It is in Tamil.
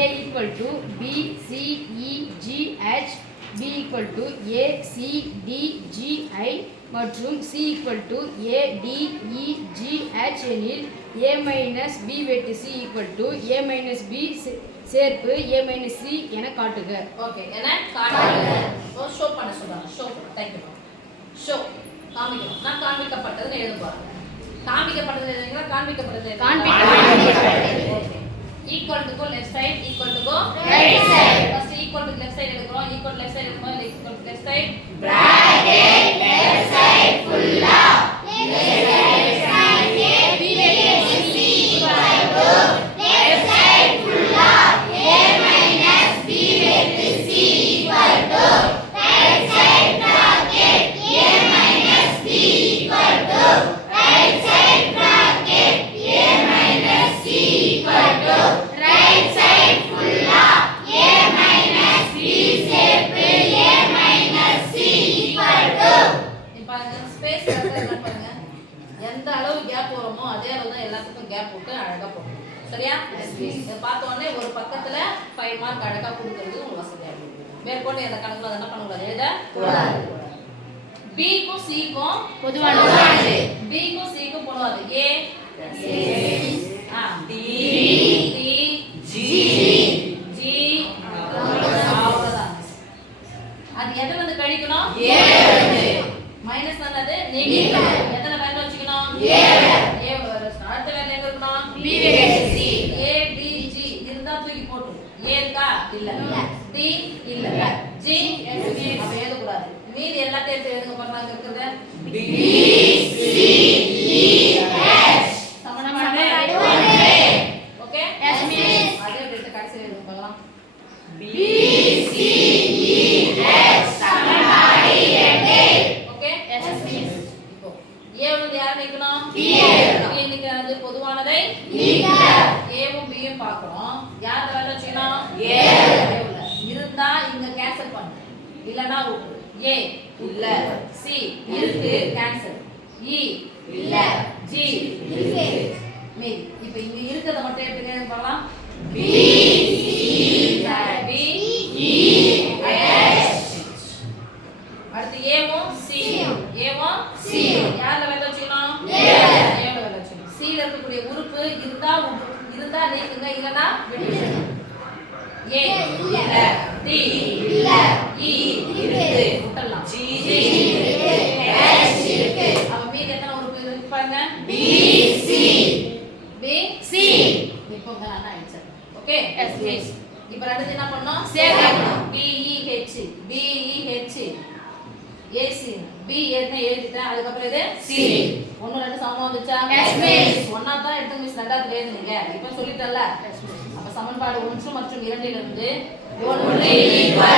A equal to B C E G H, B equal to A C D G I மற்றும் C equal to A D E G H எனில் A minus B வெட்டு C equal to A minus B சேர்ப்பு A minus C என காட்டுக. ஓகே, என்ன காட்டுக? ஷோ பண்ண சொல்றாங்க. Show thank you. ஷோ காமிக்கணும். நான் காண்பிக்கப்பட்டதுன்னு எழுத பாருங்க. காண்பிக்கப்பட்டது எழுதுங்களா? காண்பிக்கப்பட்டது. Okay. Equal to go left side, equal to go right side. First equal to left side எடுக்கறோம். ஈக்குவல் லெஃப்ட் சைடு எடுக்கும்போது equal to left side bracket left side ஃபுல்லா லெஃப்ட் சைடு பிராக்கெட் B வெட்டு C equal to left side ஃபுல்லா A minus B வெட்டு C equal to right side bracket A minus B equal to right side bracket A minus C equal to right side ஃபுல்லா A minus B சேர்ப்பு A minus C equal to இப்போ ஸ்பேஸ் கரெக்ட்டா பாருங்க. எந்த அளவு கேப் வருமோ அதே அளவு தான் எல்லாத்துக்கும் கேப் போட்டு அழகா போடணும். சரியா? இத பார்த்த உடனே ஒரு பக்கத்துல 5 மார்க் அழகா கொடுக்கிறது உங்களுக்கு வசதியா இருக்கும். மேற்கொண்டு எந்த கணக்குல என்ன பண்ணக்கூடாது? எழுத கூடாது. B க்கும் C க்கும் பொதுவானது. B க்கும் C க்கும் பொதுவானது. A D G அவ்வளவுதான். அது எதுல இருந்து கழிக்கணும்? A மைனஸ் பண்ணது நெகட்டிவ். எத்தனை வேல்யூ வச்சுக்கணும்? A அடுத்த வேல்யூ எங்க இருக்கணும்? B வெட்டு C. A D G இருந்தா தூக்கி போட்டு. A இருக்கா? இல்ல. D இல்ல. G அப்ப எழுத கூடாது. மீதி எல்லாத்தையும் எடுத்து எழுதுங்க பாருங்க இருக்குது. B C E H சமன்பாடு 1. ஓகே? Yes miss. அதே எடுத்து கடைசில எழுதுங்க பார்க்கலாம். B C E H சமன்பாடு 2. ஓகே? Yes miss. இப்போ A வந்து யார் நிக்கணும்? B நிக்கிறது பொதுவானதை நீக்க. A வும் B யும் பார்க்கறோம். யார வேலை வச்சுக்கணும்? A இருந்தா இங்க கேன்சல் பண்ணு. இல்லனா விட்டு. A இல்ல. C இருக்கு கேன்சல். E இல்ல. G இருக்கு மீதி. இப்போ இங்க இருக்கத மட்டும் எடுத்துக்க பார்க்கலாம். B C B E H. அடுத்து A வும் C யார வேலை வச்சுக்கணும்? A ல வேலை வச்சுக்கணும். C ல இருக்கக்கூடிய உறுப்பு இருந்தா நீக்குங்க, இல்லனா விட்டுடுங்க. A இல்ல. D இல்ல. E இருக்கு விட்டுடலாம். G இருக்கு. H இருக்கு. அப்ப மீதி எத்தனை உறுப்பு இருக்கு பாருங்க? B C இப்போ நான் ஆன்சர். ஓகே? Yes miss. இப்போ அடுத்து என்ன பண்ணனும்? சேர்க்கணும். B E H AC B ஏற்கனவே எழுதிட்டேன். அதுக்கு அப்புறம் இது C 1 2 சமமா வந்துச்சா? Yes miss. ஒண்ணா தான் எடுத்து மிஸ் ரெண்டாவது எழுதுனீங்க. இப்போ சொல்லிட்டல்ல. அப்ப சமன்பாடு 1 மற்றும் 2 இலிருந்து 1 =